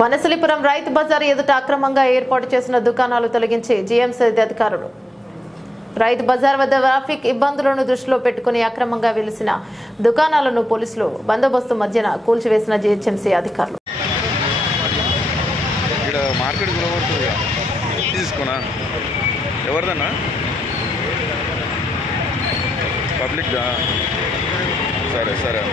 వనసలిపురం రైతు బజార్ ఎదుట అక్రమంగా ఏర్పాటు చేసిన దుకాణాలు తొలగించి జీఎంసీ అధికారులు రైతు బజార్ వద్ద ట్రాఫిక్ ఇబ్బందులను దృష్టిలో పెట్టుకుని అక్రమంగా వెలిసిన దుకాణాలను పోలీసులు బందోబస్తు మధ్యన కూల్చివేసిన జీహెచ్ఎంసీ అధికారులు. సరే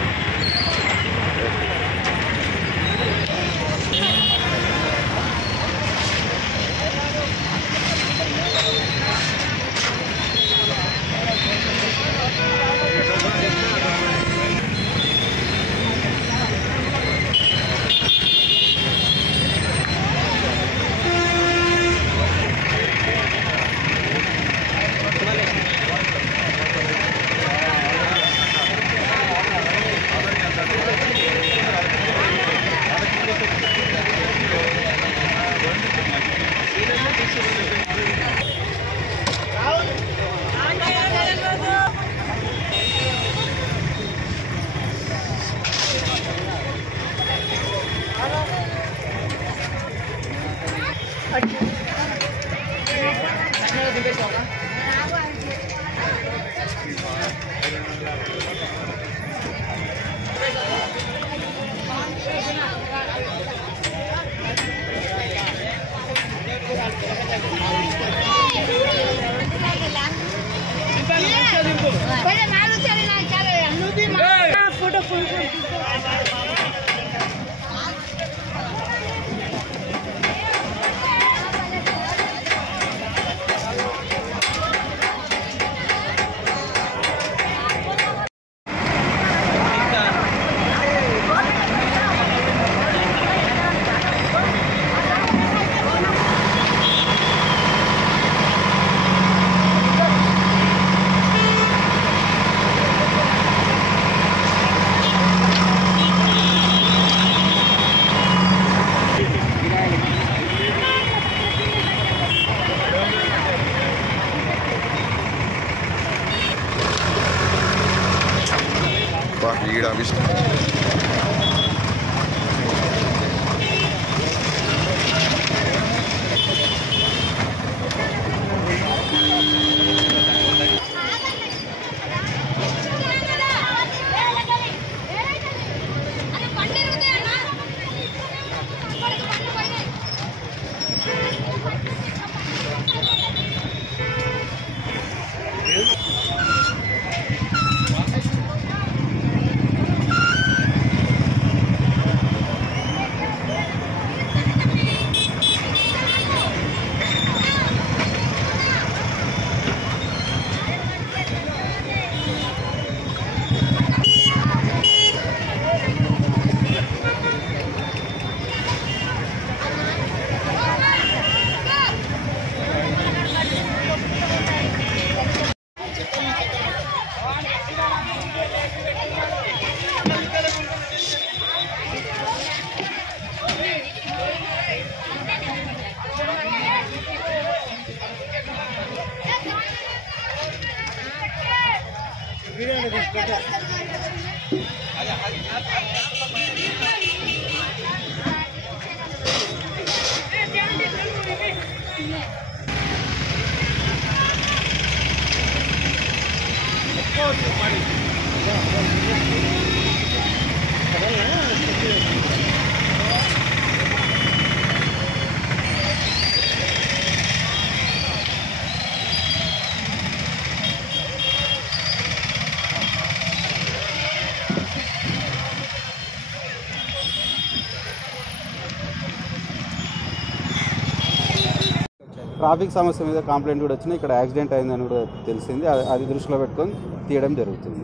ట్రాఫిక్ సమస్య మీద కంప్లైంట్ కూడా వచ్చినాయి. ఇక్కడ యాక్సిడెంట్ అయిందని కూడా తెలిసింది. అది దృష్టిలో పెట్టుకొని తీయడం జరుగుతుంది.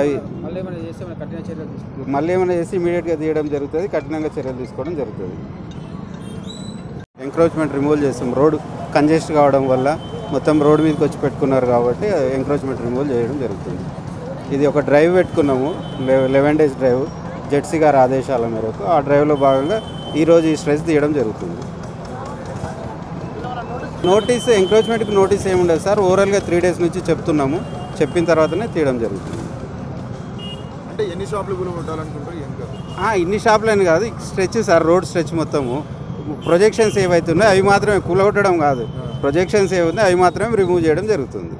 అవి మళ్ళీ ఏమైనా చేసి ఇమీడియట్గా తీయడం జరుగుతుంది. కఠినంగా చర్యలు తీసుకోవడం జరుగుతుంది. ఎంక్రోచ్మెంట్ రిమూవ్ చేస్తాం. రోడ్ కంజెస్ట్ కావడం వల్ల మొత్తం రోడ్ మీదకి వచ్చి పెట్టుకున్నారు కాబట్టి ఎంక్రోచ్మెంట్ రిమూవ్ చేయడం జరుగుతుంది. ఇది ఒక డ్రైవ్ పెట్టుకున్నాము, 11 days డ్రైవ్, జెడ్సీ గారి ఆదేశాల మేరకు. ఆ డ్రైవ్లో భాగంగా ఈరోజు ఈ స్ట్రెస్ తీయడం జరుగుతుంది. నోటీస్ ఎంక్రోచ్మెంట్కి నోటీస్ ఏముండదు సార్. ఓవరాల్గా 3 days నుంచి చెప్తున్నాము. చెప్పిన తర్వాతనే తీయడం జరుగుతుంది. అంటే ఎన్ని షాపులు కూడా కొట్టాలనుకుంటారు? ఇన్ని షాపులని కాదు, స్ట్రెచ్ సార్, రోడ్ స్ట్రెచ్ మొత్తము ప్రొజెక్షన్స్ ఏవైతున్నాయో అవి మాత్రమే కూలగొట్టడం కాదు, ప్రొజెక్షన్స్ ఏవైతున్నాయో అవి మాత్రమే రిమూవ్ చేయడం జరుగుతుంది.